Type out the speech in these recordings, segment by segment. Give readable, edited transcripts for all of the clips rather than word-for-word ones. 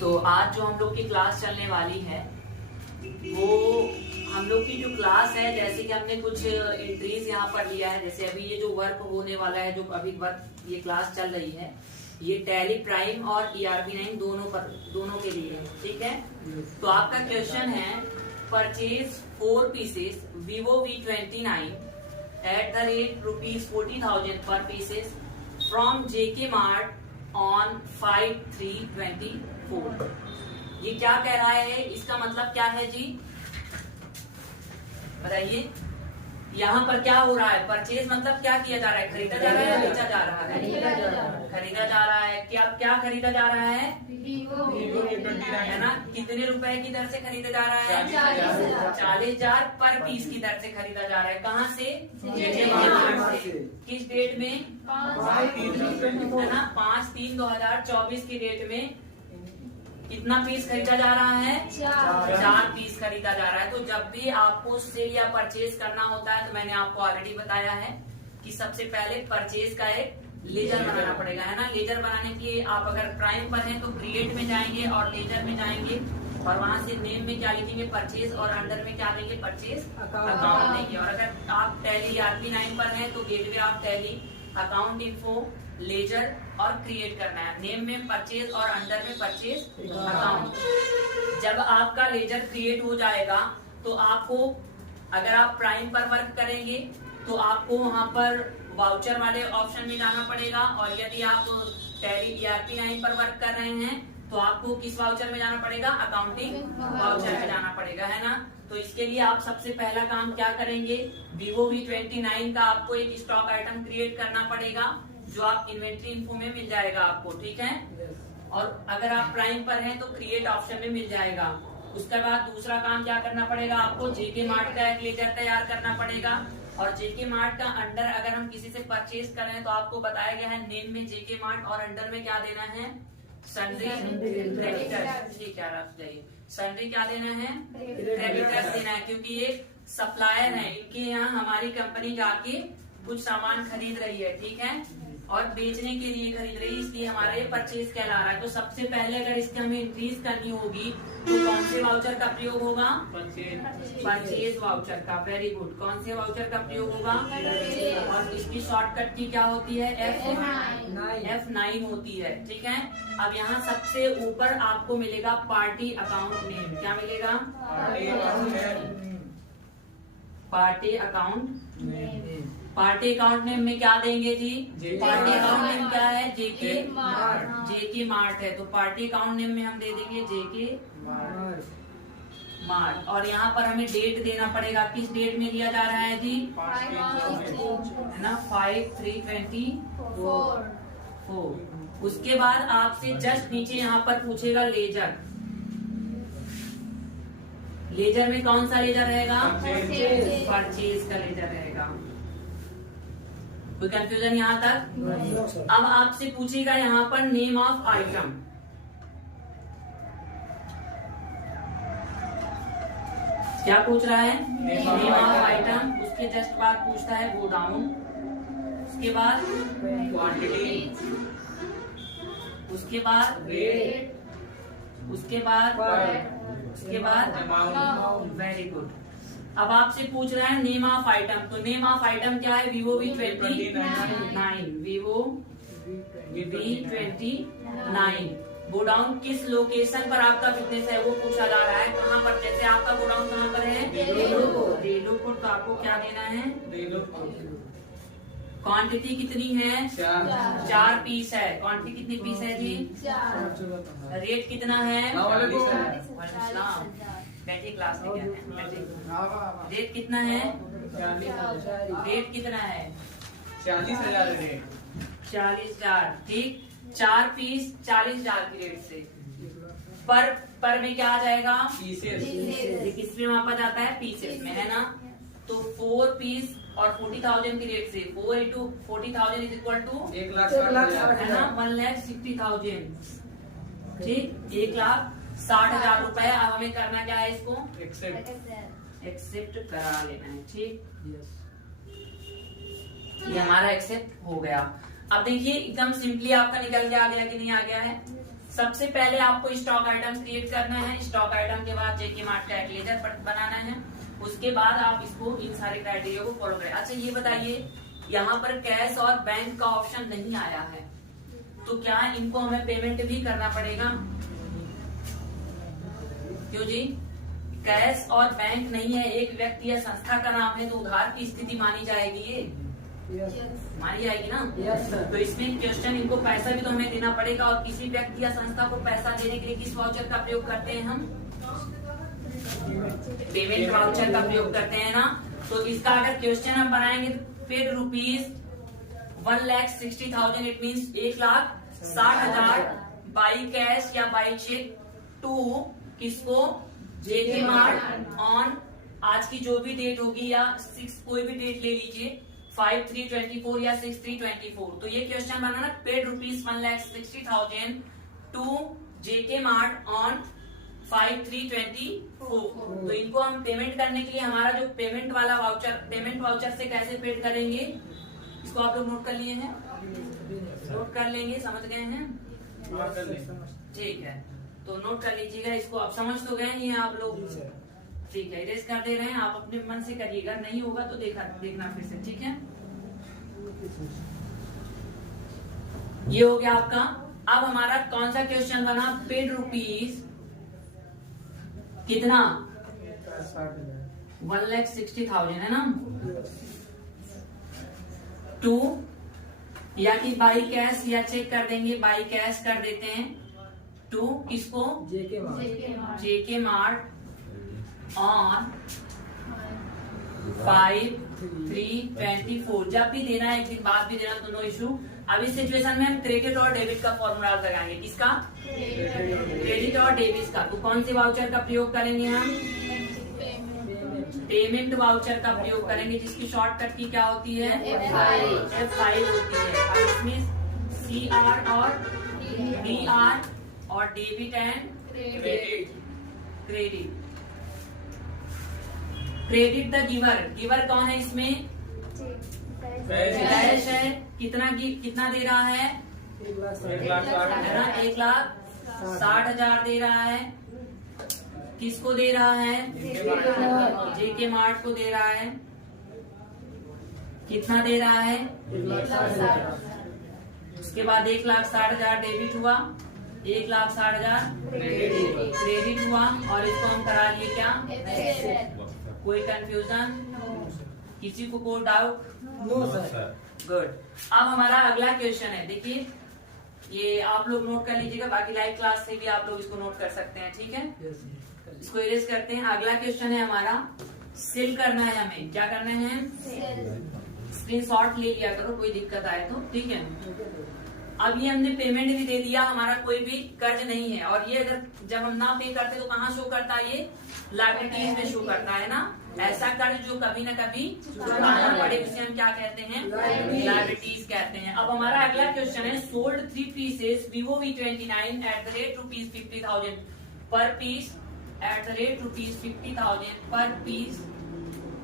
तो आज जो हम लोग की क्लास चलने वाली है वो हम लोग की जो क्लास है, जैसे कि हमने कुछ एंट्रीज यहाँ पर लिया है। जैसे अभी ये जो वर्क होने वाला है, जो अभी वर्क ये क्लास चल रही है, ये टैली प्राइम और ERP9 दोनों के लिए है। ठीक है, तो आपका क्वेश्चन है purchase 4 pieces Vivo V29 at the rate ₹40,000 per pieces from JK Mart on 5/3/24। ये क्या कह रहा है, इसका मतलब क्या है जी, बताइए। यहाँ पर क्या हो रहा है, परचेज मतलब क्या किया जा रहा है, खरीदा जा रहा है या बेचा जा रहा है, खरीदा जा रहा है। क्या खरीदा जा रहा है, है ना। कितने रुपए की दर से खरीदा जा रहा है, 40,000 पर पीस की दर से खरीदा जा रहा है। कहाँ से, किस डेट में, है ना, 5/3/2024 की डेट में कितना पीस खरीदा जा रहा है, 4 पीस खरीदा जा रहा है। तो जब भी आपको सेल या परचेज करना होता है, तो मैंने आपको ऑलरेडी बताया है कि सबसे पहले परचेज का एक लेजर बनाना पड़ेगा, है ना। लेजर बनाने के लिए आप अगर प्राइम पर हैं तो क्रिएट में जाएंगे और लेजर में जाएंगे और वहां से नेम में क्या लिखेंगे, परचेज, और अंडर में क्या देंगे, परचेज अकाउंट देंगे। और अगर आप टैली ERP9 पर हैं तो gateway of Tally, account info, ledger और क्रिएट करना है। नेम में परचेज और अंडर में परचेज अकाउंट। जब आपका लेजर क्रिएट हो जाएगा तो आपको, अगर आप प्राइम पर वर्क करेंगे तो आपको वहां पर वाउचर वाले ऑप्शन में जाना पड़ेगा, और यदि आप टैली ERP9 पर वर्क कर रहे हैं तो आपको किस वाउचर में जाना पड़ेगा, अकाउंटिंग वाउचर में जाना पड़ेगा, है ना। तो इसके लिए आप सबसे पहला काम क्या करेंगे, Vivo V29 का आपको एक स्टॉक आइटम क्रिएट करना पड़ेगा, जो आप इन्वेंट्री इन्फो में मिल जाएगा आपको। ठीक है, और अगर आप प्राइम पर हैं तो क्रिएट ऑप्शन में मिल जाएगा। उसके बाद दूसरा काम क्या करना पड़ेगा आपको, JK मार्ट का एक लेजर तैयार करना पड़ेगा। और JK मार्ट का अंडर अगर हम किसी से परचेज कर रहे हैं तो आपको बताया गया है नेम में JK मार्ट और अंडर में क्या देना है, सन्ड्री क्रेडिटर्स। ठीक है, रख जाइए, सन्ड्री क्या देना है, क्रेडिटर्स देना है, क्योंकि ये सप्लायर है, इनके यहाँ हमारी कंपनी जाके कुछ सामान खरीद रही है। ठीक है, और बेचने के लिए खरीद रही है, इसलिए हमारे परचेज कहला रहा है। तो सबसे पहले अगर इसके हमें इंक्रीज करनी होगी तो कौन से वाउचर का प्रयोग होगा, परचेज वाउचर का। वेरी गुड, कौन से वाउचर का प्रयोग होगा, और इसकी शॉर्टकट की क्या होती है, F9 होती है। ठीक है, अब यहाँ सबसे ऊपर आपको मिलेगा पार्टी अकाउंट नेम। क्या मिलेगा, party account name. Party account name में क्या देंगे जी, पार्टी अकाउंट नेम क्या है, JK मार्ट है, तो पार्टी अकाउंट नेम में हम दे देंगे JK मार्ट। और यहाँ पर हमें डेट देना पड़ेगा, किस डेट में लिया जा रहा है जी, है ना, 5/3/24। उसके बाद आपसे जस्ट नीचे यहाँ पर पूछेगा लेजर। लेजर में कौन सा लेजर रहेगा, परचेज का लेजर रहेगा। कोई कंफ्यूजन यहाँ तक। अब आपसे पूछेगा यहाँ पर नेम ऑफ आइटम। क्या पूछ रहा है, नेम ऑफ आइटम। उसके जस्ट बाद पूछता है गो डाउन, उसके बाद क्वांटिटी, उसके बाद रेट, उसके बाद अमाउंट। Very good. अब आपसे पूछ रहा है नेम ऑफ आइटम, तो नेम ऑफ आइटम क्या है, Vivo V29, Vivo V29। Godown किस लोकेशन पर आपका बिजनेस है वो पूछा जा रहा है, कहाँ पर। जैसे आपका गोडाउन कहाँ पर है, रेलोपुर, तो आपको क्या देना है, क्वांटिटी कितनी है, 4 पीस है। क्वांटिटी कितनी पीस है जी, 4। रेट कितना है, बैठिए क्लास में, रेट कितना है, रेट कितना है, 40,000 रेट, 40,000। ठीक, 4 पीस 40,000 की रेट से। पर में क्या आ जाएगा, पीसेस। किसमें मापा जाता है, पीसेस में, है ना। तो 4 पीस और 40,000 की रेट से 4 × 40,000 इज इक्वल टू 1,60,000, है ना, 1,60,000। ठीक, 1,60,000 रुपए। अब हमें करना क्या है, इसको एक्सेप्ट करा लेना है। ठीक, ये हमारा एक्सेप्ट हो गया। अब देखिए एकदम सिंपली आपका निकल के आ गया कि नहीं आ गया है। सबसे पहले आपको स्टॉक आइटम क्रिएट करना है। स्टॉक आइटम के बाद जेके मार्ट का एक लेजर बनाना है। उसके बाद आप इसको इन सारे क्राइटेरिया को फॉलो करें। अच्छा ये बताइए, यहाँ पर कैश और बैंक का ऑप्शन नहीं आया है, तो क्या इनको हमें पेमेंट भी करना पड़ेगा? क्यों जी? कैश और बैंक नहीं है, एक व्यक्ति या संस्था का नाम है, तो उधार की स्थिति मानी जाएगी, ये मानी जाएगी ना? तो इसमें क्वेश्चन, इनको पैसा भी तो हमें देना पड़ेगा, और किसी व्यक्ति या संस्था को पैसा देने के लिए किस वाउचर का प्रयोग करते हैं हम? पेमेंट वाउचर का प्रयोग करते हैं ना। तो इसका अगर क्वेश्चन हम बनाएंगे तो paid rupees 1,60,000, it means 1,60,000 by cash या बाई चेक टू किसको? जेके मार्ट ऑन, आज की जो भी डेट होगी या 6 कोई भी डेट ले लीजिए, 5/3/24 या 6/3/24। तो ये क्वेश्चन बना ना, paid rupees 1,60,000 to JK mart on 5/3/24। तो इनको हम पेमेंट करने के लिए हमारा जो पेमेंट वाला वाउचर, पेमेंट वाउचर से कैसे पेड करेंगे, इसको आप लोग नोट कर लिए हैं? नोट कर लेंगे, समझ गए हैं? ठीक है, तो नोट कर लीजिएगा इसको। आप समझ तो गए नहीं है आप लोग? ठीक है, इरेज कर दे रहे हैं, आप अपने मन से करिएगा, नहीं होगा तो देखना फिर से, ठीक है? ये हो गया आपका। अब हमारा कौन सा क्वेश्चन बना? पेड रुपीज कितना? 1,60,000 है ना, टू, या कि बाई कैश या चेक कर देंगे, बाई कैश कर देते हैं, टू किसको? जेके मार्ट ऑन 5/3/24। जब भी देना है, एक दिन बाद भी देना, तो नो इशू। अब इस सिचुएशन में हम क्रेडिट और डेबिट का फॉर्मूला लगाएंगे। किसका? क्रेडिट और डेबिट का। तो कौन से वाउचर का प्रयोग करेंगे हम? पेमेंट वाउचर का प्रयोग करेंगे, जिसकी शॉर्टकट की क्या होती है? F5 होती है। अब इसमें CR और DR और debit and credit. Credit the giver, giver कौन है इसमें? कैश है। कितना दे रहा है? 1,60,000 दे रहा है। किसको दे रहा है? जेके मार्ट को दे रहा है। कितना दे रहा है? 1,60,000। उसके बाद 1,60,000 डेबिट हुआ, 1,60,000 क्रेडिट हुआ, और इसको हम करा लिए क्या? कोई कंफ्यूजन? किसी को कोई डाउट? No sir. गुड। अब हमारा अगला क्वेश्चन है, देखिए ये आप लोग नोट कर लीजिएगा, बाकी लाइव क्लास से भी आप लोग इसको नोट कर सकते हैं, ठीक है? इसको इरेज करते हैं। अगला क्वेश्चन है हमारा, सेल करना है हमें। क्या करना है? स्क्रीनशॉट ले लिया करो, कोई दिक्कत आए तो, ठीक है? अब ये हमने पेमेंट भी दे दिया, हमारा कोई भी कर्ज नहीं है, और ये अगर जब हम ना पे करते तो कहाँ शो करता है? ये लायबिलिटीज में शो करता है ना। ऐसा कर्ज जो कभी न कभी चुकाना पड़े, उसे हम क्या कहते हैं? लायबिलिटीज कहते हैं। अब हमारा अगला क्वेश्चन है, sold 3 pieces Vivo V29 at the rate ₹50,000 पर पीस, एट द रेट ₹50,000 पर पीस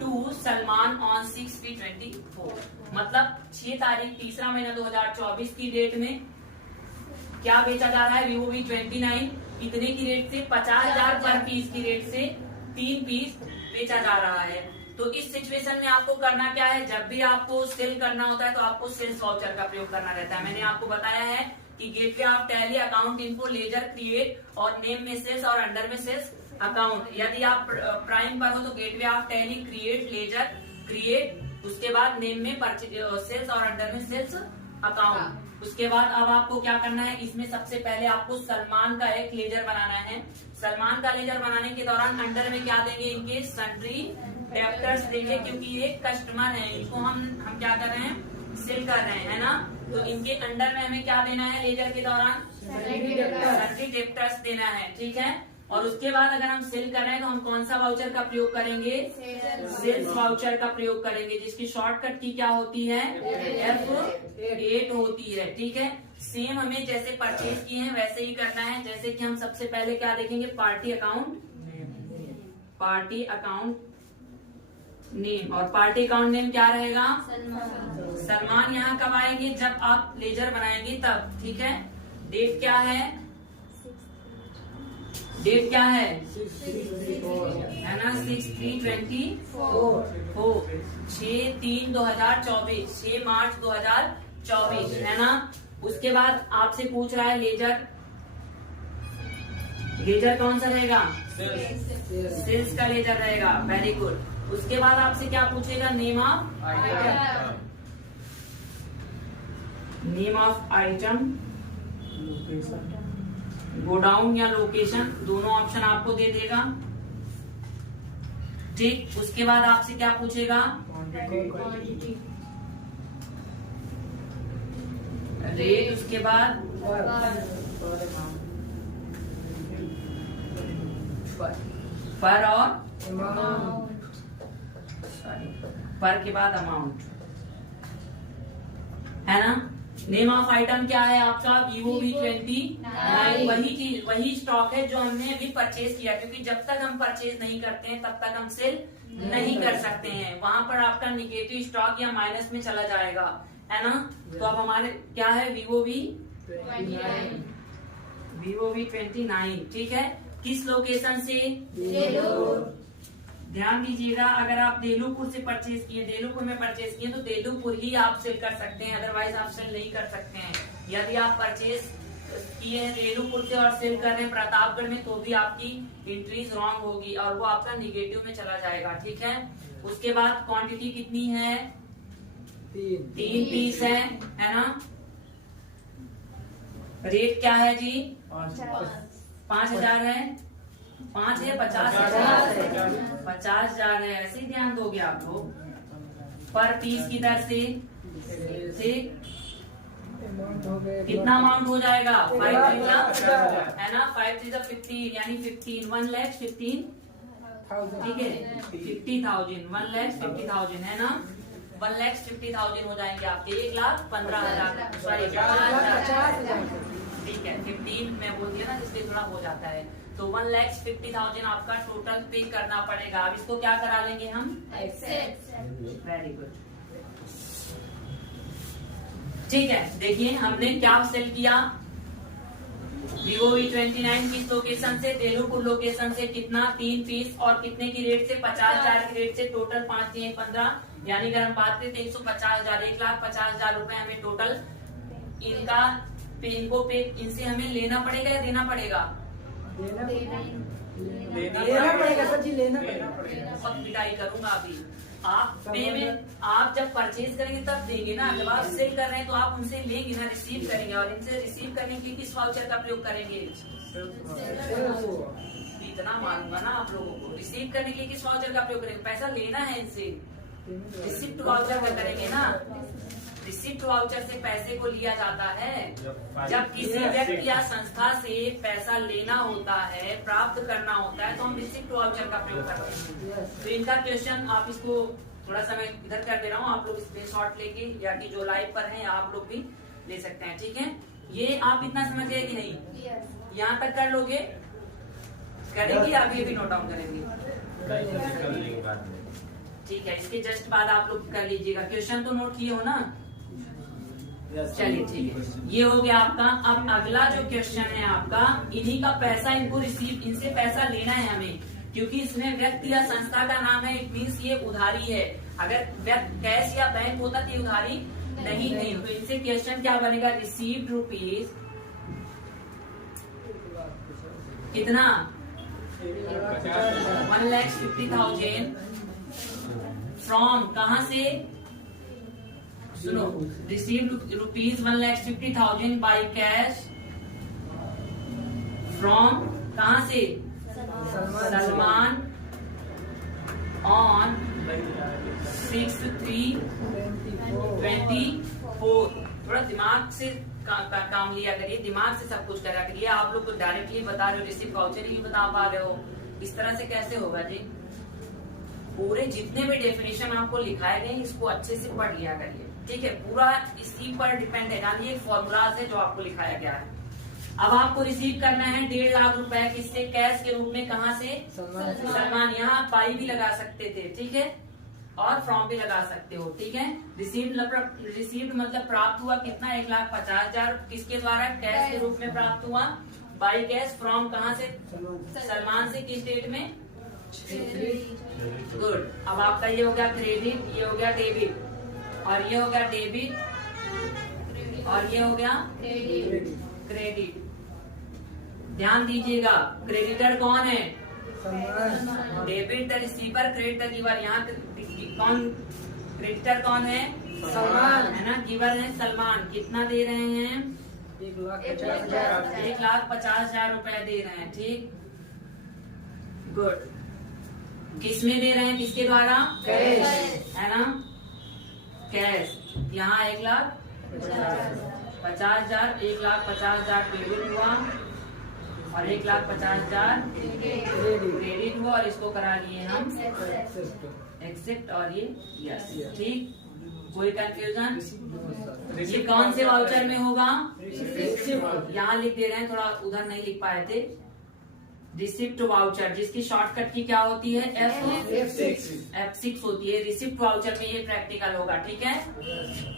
टू सलमान ऑन 6/3/24। मतलब 6 तारीख 3रा महीना 2024 की डेट में क्या बेचा जा रहा है? Vivo V29 कितने की रेट से? 50,000 पर पीस की रेट से 3 पीस बेचा जा रहा है। तो इस सिचुएशन में आपको करना क्या है? जब भी आपको सेल करना होता है तो आपको सेल्स वाउचर का प्रयोग करना रहता है। मैंने आपको बताया है कि gateway of Tally, account info, ledger, create, और नेम में सेल्स और अंडर में सेल्स अकाउंट। यदि आप प्राइम पर हो तो gateway of Tally, create, ledger, create, उसके बाद नेम में सेल्स और अंडर में सेल्स अकाउंट। उसके बाद अब आपको क्या करना है, इसमें सबसे पहले आपको सलमान का एक लेजर बनाना है। सलमान का लेजर बनाने के दौरान अंडर में क्या देंगे? इनके सन्ड्री डेब्टर्स देंगे, क्योंकि ये कस्टमर है, इनको हम क्या कर रहे हैं? सेल कर रहे हैं, है ना? तो इनके अंडर में हमें क्या देना है? लेजर के दौरान सन्ड्री डेब्टर्स देना है, ठीक है? और उसके बाद अगर हम सेल कर रहे हैं तो हम कौन सा वाउचर का प्रयोग करेंगे? सेल्स वाउचर का प्रयोग करेंगे, जिसकी शॉर्टकट की क्या होती है? F8 होती है, ठीक है? सेम हमें जैसे परचेज किए हैं वैसे ही करना है। जैसे कि हम सबसे पहले क्या देखेंगे? पार्टी अकाउंट नेम, और पार्टी अकाउंट नेम क्या रहेगा? सलमान। यहाँ कब आएंगे? जब आप लेजर बनाएंगे तब, ठीक है? डेट क्या है? डेट क्या है ना 6/3/24 6/3/2024 6 मार्च 2024 है ना। उसके बाद आपसे पूछ रहा है लेजर कौन सा रहेगा, सेल्स का लेजर रहेगा, वेरी गुड। उसके बाद आपसे क्या पूछेगा, नेम ऑफ आइटम, गोडाउन या लोकेशन, दोनों ऑप्शन आपको दे देगा, ठीक। उसके बाद आपसे क्या पूछेगा, रेट, उसके बाद पर और पर के बाद अमाउंट, है ना। नेम ऑफ आइटम क्या है आपका, VOV29, वही चीज, वही स्टॉक है जो हमने अभी परचेज किया, क्योंकि जब तक हम परचेज नहीं करते हैं तब तक हम सेल नहीं कर सकते हैं। वहां पर आपका निगेटिव स्टॉक या माइनस में चला जाएगा, है ना। तो अब हमारे क्या है, VOV29, ठीक है। किस लोकेशन से, ध्यान दीजिएगा, अगर आप देलूपुर से परचेज किए, देलूपुर में परचेज किए तो देलूपुर ही आप सेल कर सकते हैं, अदरवाइज आप सेल नहीं कर सकते हैं। यदि आप परचेज किए हैं देलूपुर से और सेल कर रहे हैं प्रतापगढ़ में, तो भी आपकी एंट्रीज रॉन्ग होगी और वो आपका निगेटिव में चला जाएगा, ठीक है। उसके बाद क्वांटिटी कितनी है, 3 पीस है ना। रेट क्या है जी, 5,000 है, 5 है 50,000 है, ऐसे ही ध्यान दोगे आप लोग। पर पीस की दर से कितना अमाउंट हो जाएगा, 5 है ना, 5 3 15 यानी 15, 1,15,000, ठीक है, 50,000, 1,50,000 है ना, 1,50,000 हो जाएंगे आपके, 1,15,000, सॉरी 50,000, ठीक है। 15 मैं बोल दिया ना, इसलिए थोड़ा हो जाता है। तो 1,50,000 आपका टोटल पे करना पड़ेगा। अब इसको क्या करा लेंगे हम, वेरी गुड, ठीक है। देखिए हमने क्या सेल किया, VOV29 किस लोकेशन से, देलूपुर लोकेशन से, कितना 3 पीस और कितने की रेट से, 50,000 की रेट से, टोटल 5 3 15, यानी अगर हम बात करें तो 150,000, 1,50,000 रुपए हमें टोटल इनका इनको पे इनसे हमें लेना पड़ेगा या देना पड़ेगा, लेना पड़ेगा सर जी, लेना पड़ेगा। बहुत पिटाई करूंगा अभी। आप पेमेंट आप जब परचेज करेंगे तब देंगे ना, जब आप सेल कर रहे हैं तो आप उनसे लेंगे ना, रिसीव करेंगे, और इनसे रिसीव करने के लिए किस वाउचर का प्रयोग करेंगे, इतना मालूंगा ना आप लोगों को, रिसीव करने के लिए किस वाउचर का प्रयोग करेंगे, पैसा लेना है इनसे, रिसिप्ट वाउचर का करेंगे ना। रिसिप्ट वाउचर से पैसे को लिया जाता है, जब किसी व्यक्ति या संस्था से पैसा लेना होता है, प्राप्त करना होता है, तो हम रिसिप्ट वाउचर का प्रयोग करते हैं। तो इनका क्वेश्चन आप इसको थोड़ा सा मैं इधर कर दे रहा हूँ, आप लोग स्क्रीनशॉट लेके या कि जो लाइव पर हैं आप लोग भी ले सकते हैं, ठीक है। ये आप इतना समझ गए कि नहीं, यहाँ तक कर लोगे, करेंगे या अभी भी नोट डाउन करेंगे, ठीक है। इसके जस्ट बाद आप लोग कर लीजिएगा, क्वेश्चन तो नोट किए हो ना, चलिए ठीक है। ये हो गया आपका। अब अगला जो क्वेश्चन है आपका, इन्हीं का पैसा इनको रिसीव, इनसे पैसा लेना है हमें, क्योंकि इसमें व्यक्ति या संस्था का नाम है, इट मीन्स ये उधारी है। अगर कैश या बैंक होता तो ये उधारी नहीं थी। तो इनसे क्वेश्चन क्या बनेगा, रिसीव्ड रुपीज कितना, 1,50,000 फ्रॉम, कहाँ से, सुनो, received rupees 1,50,000 by cash from, कहाँ से, सलमान ऑन 6/3/24। थोड़ा दिमाग से काम लिया करिए, दिमाग से सब कुछ करा करिए। आप लोग को डायरेक्टली बता रहे हो, रिसीव वाउचर ही बता पा रहे हो, इस तरह से कैसे होगा जी। पूरे जितने भी डेफिनेशन आपको लिखाए गए इसको अच्छे से पढ़ लिया करिए, ठीक है। पूरा इसी पर डिपेंड है, यानी ये फॉर्मूलाज है जो आपको लिखाया गया है। अब आपको रिसीव करना है 1.5 लाख रुपए, किससे, कैश के रूप में, कहाँ से, सलमान। यहाँ आप बाई भी लगा सकते थे, ठीक है, और फ्रॉम भी लगा सकते हो, ठीक है। रिसीव्ड मतलब प्राप्त हुआ कितना, 1,50,000, किसके द्वारा, कैश के रूप में प्राप्त हुआ, बाई कैश फ्रॉम कहाँ से? सलमान से। किस डेट में? गुड। अब आपका ये हो गया क्रेडिट, ये हो गया डेबिट, और ये हो गया डेबिट, और ये हो गया क्रेडिट। ध्यान दीजिएगा, क्रेडिटर कौन है? Debit the receiver, credit the giver. यहाँ कौन क्रेडिटर कौन है? सलमान है ना, गिवर है सलमान। कितना दे रहे हैं? 1,50,000। 1,50,000 रुपए दे रहे हैं। ठीक, गुड। किसमें दे रहे हैं? किसके द्वारा? कैश, है ना, कैश। यहाँ 1,50,000, 1,50,000 डेबिट हुआ और 1,50,000 क्रेडिट हुआ, और इसको करा लिए हम एक्सेप्ट, और ये यस। ठीक, कोई कंफ्यूजन? ये कौन से वाउचर में होगा? यहाँ लिख दे रहे हैं, थोड़ा उधर नहीं लिख पाए थे। रिसिप्ट वाउचर, जिसकी शॉर्टकट की क्या होती है? F6 होती है। रिसिप्ट वाउचर में ये प्रैक्टिकल होगा। ठीक है,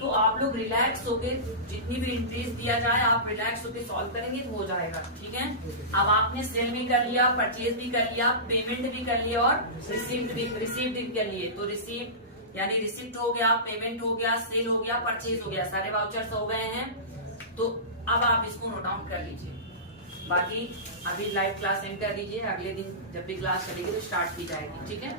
तो आप लोग रिलैक्स होके, जितनी भी एंट्रीज दिया जाए आप रिलैक्स होके सॉल्व करेंगे तो हो जाएगा। ठीक है, अब आपने सेल भी कर लिया, परचेज भी कर लिया, पेमेंट भी कर लिया, और रिसीव्ड भी कर लिए। तो रिसीप्ट यानी रिसिप्ट हो गया, पेमेंट हो गया, सेल हो गया, परचेज हो गया, सारे वाउचर्स हो गए हैं। तो अब आप इसको नोट डाउन कर लीजिए। बाकी अभी लाइव क्लास एंड कर दीजिए, अगले दिन जब भी क्लास चलेगी तो स्टार्ट की जाएगी। ठीक है।